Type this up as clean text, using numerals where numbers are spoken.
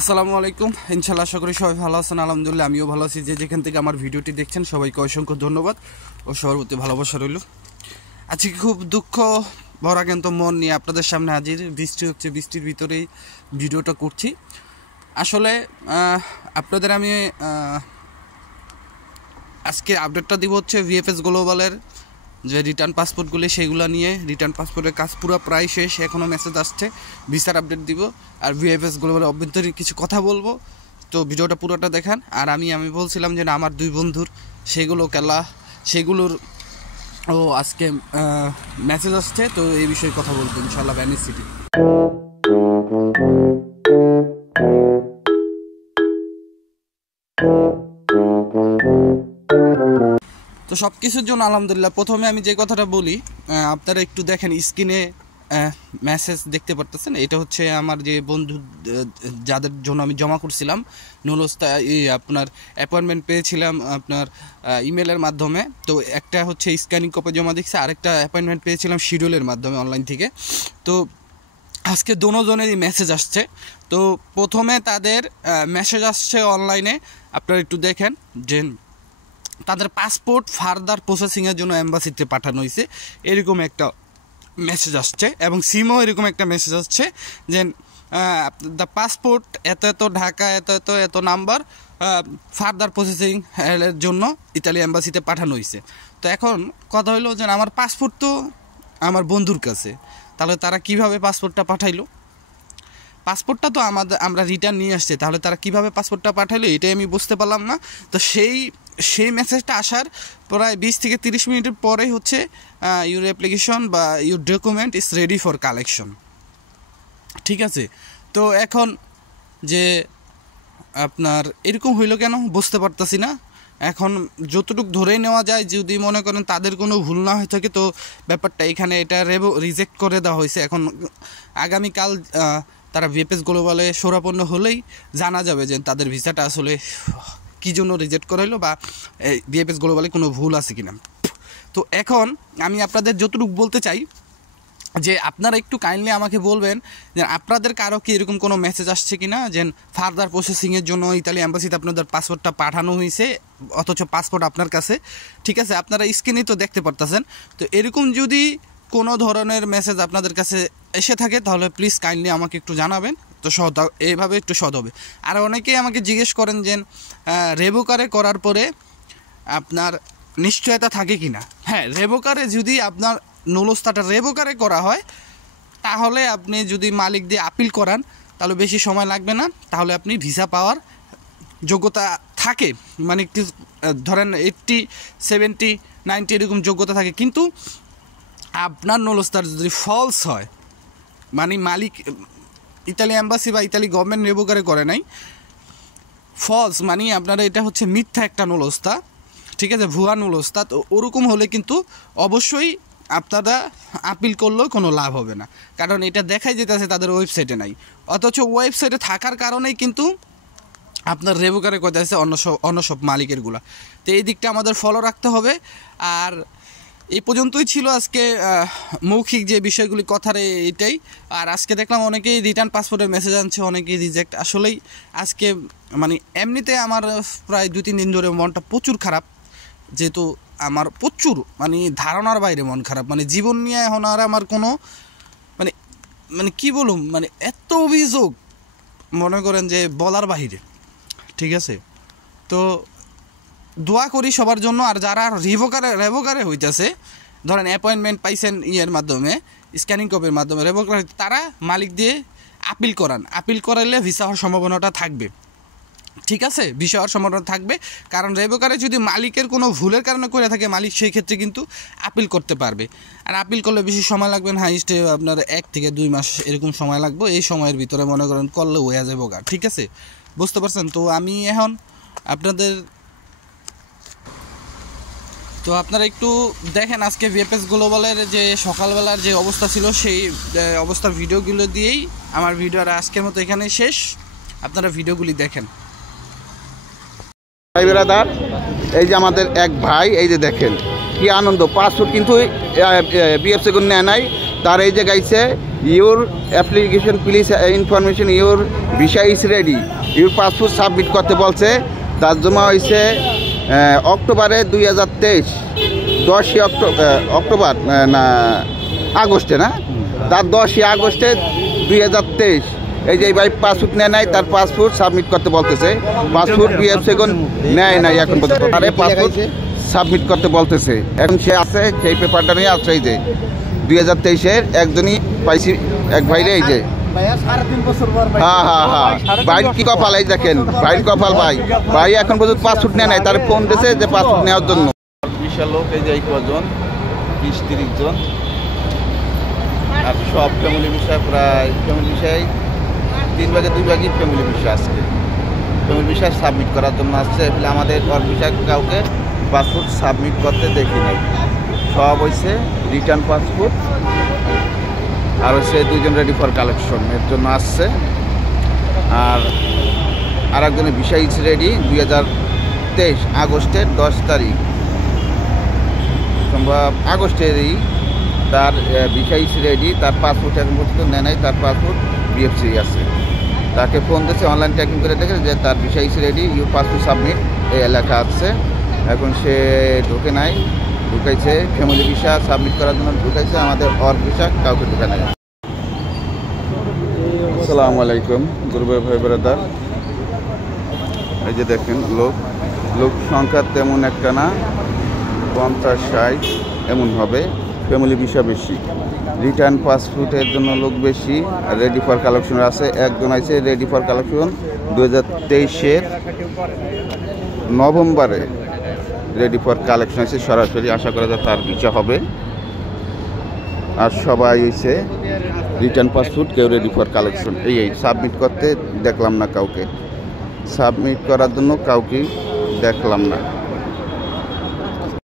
আসসালামু আলাইকুম। ইনশাআল্লাহ আশা করি সবাই ভালো আছেন। আলহামদুলিল্লাহ আমিও ভালো আছি। যে যেখান থেকে আমার ভিডিওটি দেখছেন সবাইকে অসংখ্য ধন্যবাদ ও সবার প্রতি ভালোবাসা রইল। আজকে খুব দুঃখ ভরা কিন্তু মন নিয়ে আপনাদের সামনে হাজির। বৃষ্টি হচ্ছে, বৃষ্টির ভিতরেই ভিডিওটা করছি। আসলে আপনাদের আমি আজকে আপডেটটা দিব হচ্ছে ভিএফএস গ্লোবালের যে রিটার্ন পাসপোর্টগুলি সেইগুলো নিয়ে। রিটার্ন পাসপোর্টের কাজ পুরো প্রায় শেষ, এখনও মেসেজ আসছে, ভিসার আপডেট দিব আর ভিএফএস গ্লোবালের অভ্যন্তরীণ কিছু কথা বলবো। তো ভিডিওটা পুরোটা দেখান। আর আমি বলছিলাম যে না, আমার দুই বন্ধুর সেগুলোর আজকে মেসেজ আসছে, তো এই বিষয়ে কথা বলবো ইনশাআল্লাহ। ভ্যানিস সিটি তো সব কিছুর জন্য আলহামদুলিল্লাহ। প্রথমে আমি যে কথাটা বলি, আপনারা একটু দেখেন স্ক্রিনে মেসেজ দেখতে পারতেছেন। এটা হচ্ছে আমার যে বন্ধু যাদের জন্য আমি জমা করছিলাম নুলস্তা, আপনার অ্যাপয়েন্টমেন্ট পেয়েছিলাম আপনার ইমেলের মাধ্যমে। তো একটা হচ্ছে স্ক্যানিং কপি জমা দিচ্ছে, আরেকটা অ্যাপয়েন্টমেন্ট পেয়েছিলাম শিডিউলের মাধ্যমে অনলাইন থেকে। তো আজকে দোনোজনেরই মেসেজ আসছে। তো প্রথমে তাদের মেসেজ আসছে অনলাইনে, আপনারা একটু দেখেন যে তাদের পাসপোর্ট ফার্দার প্রসেসিংয়ের জন্য এম্বাসিতে পাঠানো হয়েছে, এরকম একটা মেসেজ আসছে। এবং সিমও এরকম একটা মেসেজ আসছে যে দ্য পাসপোর্ট এত এত ঢাকা এত নাম্বার ফার্দার প্রসেসিং এর জন্য ইতালি এম্বাসিতে পাঠানো হয়েছে। তো এখন কথা হলো যে আমার পাসপোর্ট তো আমার বন্ধুর কাছে, তাহলে তারা কিভাবে পাসপোর্টটা পাঠাইলো? পাসপোর্টটা তো আমরা রিটার্ন নিয়ে আসছি, তাহলে তারা কিভাবে পাসপোর্টটা পাঠাইলো এটাই আমি বুঝতে পারলাম না। তো সেই মেসেজটা আসার প্রায় 20 থেকে 30 মিনিটের পরেই হচ্ছে ইউর অ্যাপ্লিকেশন বা your document is ready for collection. ঠিক আছে, তো এখন যে আপনার এরকম হইলো কেন বুঝতে পারতাছি না। এখন যতটুকু ধরেই নেওয়া যায়, যদি মনে করেন তাদের কোনো ভুল না হয়ে থাকে, তো ব্যাপারটা এখানে এটা রিজেক্ট করে দেওয়া হয়েছে। এখন আগামীকাল তারা ভিএফএস গ্লোবালে সরাপন্ন হলেই জানা যাবে যে তাদের ভিসাটা আসলে কী জন্য রিজেক্ট করা হলো বা ভিএফএস গ্লোবালে কোনো ভুল আছে কিনা। তো এখন আমি আপনাদের যতটুকু বলতে চাই যে আপনারা একটু কাইন্ডলি আমাকে বলবেন যে আপনাদের কারো কি এরকম কোনো মেসেজ আসছে কি না যে ফার্দার প্রসেসিংয়ের জন্য ইতালি অ্যাম্বাসিতে আপনাদের পাসপোর্টটা পাঠানো হয়েছে, অথচ পাসপোর্ট আপনার কাছে। ঠিক আছে, আপনারা স্ক্রিনেই তো দেখতে পারতেছেন। তো এরকম যদি কোনো ধরনের মেসেজ আপনাদের কাছে এসে থাকে তাহলে প্লিজ কাইন্ডলি আমাকে একটু জানাবেন, তো এইভাবে একটু সৎ হবে। আর অনেকেই আমাকে জিজ্ঞেস করেন যে রেভোকারে করার পরে আপনার নিশ্চয়তা থাকে কি না। হ্যাঁ, রেভোকারে যদি আপনার নুলস্তাটা রেভোকারে করা হয়, তাহলে আপনি যদি মালিক দিয়ে আপিল করান তাহলে বেশি সময় লাগবে না, তাহলে আপনি ভিসা পাওয়ার যোগ্যতা থাকে। মানে একটু ধরেন 80, 70, 90 এরকম যোগ্যতা থাকে। কিন্তু আপনার নুলস্তার যদি ফলস হয়, মানে মালিক ইতালি অ্যাম্বাসি বা ইতালি গভর্নমেন্ট রেভোকারে করে নাই, ফলস মানে আপনারা এটা হচ্ছে মিথ্যা একটা নুলস্তা, ঠিক আছে, ভুয়া নুলস্তা। তো ওরকম হলে কিন্তু অবশ্যই আপনারা আপিল করলেও কোনো লাভ হবে না, কারণ এটা দেখাই যেতেছে তাদের ওয়েবসাইটে নাই, অথচ ওয়েবসাইটে থাকার কারণেই কিন্তু আপনার রেভোকারে কথা আছে অন্য সব মালিকেরগুলা। তো এই দিকটা আমাদের ফলো রাখতে হবে। আর এই পর্যন্তই ছিল আজকে মৌখিক যে বিষয়গুলি কথার এটাই। আর আজকে দেখলাম অনেকেই রিটার্ন পাসপোর্টের মেসেজ আনছে, অনেকেই রিজেক্ট। আসলেই আজকে মানে এমনিতে আমার প্রায় 2-3 দিন ধরে মনটা প্রচুর খারাপ, যেহেতু আমার প্রচুর মানে ধারণার বাইরে মন খারাপ। মানে জীবন নিয়ে এখন আর আমার কোনো মানে মানে কী বলুম, মানে এত অভিযোগ মনে করেন যে বলার বাহিরে। ঠিক আছে, তো দোয়া করি সবার জন্য। আর যারা রেভোকারে হইতেছে, ধরেন অ্যাপয়েন্টমেন্ট পাইছেন ইয়ের মাধ্যমে, স্ক্যানিং কপির মাধ্যমে রেভোকারে, তারা মালিক দিয়ে আপিল করান। আপিল করাইলে ভিসা হওয়ার সম্ভাবনাটা থাকবে। ঠিক আছে, ভিসা হওয়ার সম্ভাবনা থাকবে, কারণ রেভোকারে যদি মালিকের কোনো ভুলের কারণে করে থাকে মালিক, সেই ক্ষেত্রে কিন্তু আপিল করতে পারবে। আর আপিল করলে বেশি সময় লাগবে না, হাইস্টে আপনার 1 থেকে 2 মাস এরকম সময় লাগবে। এই সময়ের ভিতরে মনে করেন করলে হয়ে যাবে গা। ঠিক আছে, বুঝতে পারছেন? তো আমি এখন আপনারা একটু দেখেন আজকে ভিএফএস গ্লোবালের যে সকালবেলার যে অবস্থা ছিল, সেই অবস্থার ভিডিওগুলো দিয়েই আমার ভিডিও। আর আজকের মতো এখানেই শেষ, আপনারা ভিডিওগুলি দেখেন। ভাই ব্রাদার, এই যে আমাদের এক ভাই, এই যে দেখেন কি আনন্দ, পাসপোর্ট কিন্তু বিএফসি নেয় নাই, তার এই যে গাইছে your application please information your visa is ready, your passport submit করতে বলছে। তার জমা হয়েছে অক্টোবরে 2023, 10ই অক্টোবর না আগস্টে, না তার 10ই আগস্টে 2023। এই যে ভাই পাসপোর্ট নেয় নাই, তার পাসপোর্ট সাবমিট করতে বলতেছে। পাসপোর্ট বিএফসি এখন নেয় নাই এখন পর্যন্ত, আরে পাসপোর্ট সাবমিট করতে বলতেছে। এখন সে আছে, সেই পেপারটা নিয়ে আছে। এই যে 2023-এর একজনই পাইছি, এক ভাইরে। এই যে হ্যাঁ হ্যাঁ হ্যাঁ, ভাই কি কপাল, এই দেখেন ভাইয়ের কপাল। ভাই এখন পর্যন্ত পাসপোর্ট নেয় নাই, তার ফোন দিয়েছে যে পাসপোর্ট নেওয়ার জন্য। বিশাল লোক, এই যে কজন 20-30 জন, আর সব ফ্যামিলি বিষয়, প্রায় ফ্যামিলি বিষয় 3 ভাগে 2 ভাগই ফ্যামিলি বিষয়। আজকে ফ্যামিলি বিষয় সাবমিট করার জন্য আসছে। এগুলো আমাদের ওর বিষয় কাউকে পাসপোর্ট সাবমিট করতে দেখি নাই, সব হয়েছে রিটার্ন পাসপোর্ট, আর হচ্ছে 2 জন রেডি ফর কালেকশন এর জন্য আসছে। আর একজনের ভিসা ইজ রেডি 2023 আগস্টের 10 তারিখ, সম্ভব আগস্টেরই। তার ভিসা ইজ রেডি, তার পাসপোর্ট এখন পর্যন্ত নেয় নাই, তার পাসপোর্ট বিএফসি আছে। তাকে ফোন দিয়েছে, অনলাইন ট্র্যাকিং করে দেখে যে তার visa is ready, you passport submit এই এলাকা আছে। এখন সে ঢুকে নাই, ঢুকাইছে ফ্যামিলি ভিসা সাবমিট করার জন্য ঢুকাইছে, আমাদের ওর ভিসা কাউকে ঢুকে নাই। আসসালামু আলাইকুম গুরুভাই ভাই ব্রাদার। এই যে দেখেন লোক সংখ্যা তেমন একটা না, 50-60 এমন হবে। ফ্যামিলি ভিসা বেশি, রিটার্ন পাসপোর্টের জন্য লোক বেশি। রেডি ফর কালেকশন আছে, একজন আছে রেডি ফর কালেকশন 2023-এর নভেম্বরে রেডি ফর কালেকশন আছে সরাসরি। আশা করা যায় তার ভিসা হবে। আর সবাই হয়েছে রিটার্ন পাসপোর্ট, কেউ রেডি ফর কালেকশন। এই সাবমিট করতে দেখলাম না কাউকে, সাবমিট করার জন্য কাউকে দেখলাম না।